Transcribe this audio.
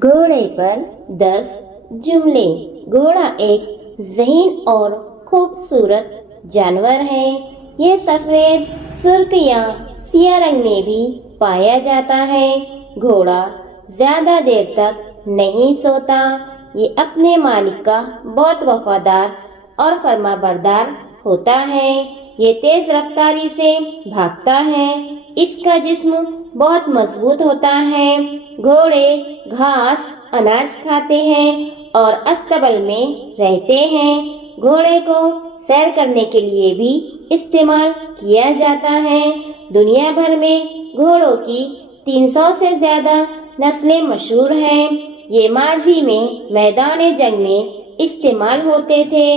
घोड़े पर 10 जुमले। घोड़ा एक ज़हीन और खूबसूरत जानवर है। ये सफ़ेद, सुर्ख या सिया रंग में भी पाया जाता है। घोड़ा ज़्यादा देर तक नहीं सोता। ये अपने मालिक का बहुत वफादार और फरमाबरदार होता है। ये तेज रफ्तारी से भागता है। इसका जिस्म बहुत मजबूत होता है। घोड़े घास, अनाज खाते हैं और अस्तबल में रहते हैं। घोड़े को सैर करने के लिए भी इस्तेमाल किया जाता है। दुनिया भर में घोड़ों की 300 से ज़्यादा नस्लें मशहूर हैं। ये माजी में मैदान जंग में इस्तेमाल होते थे।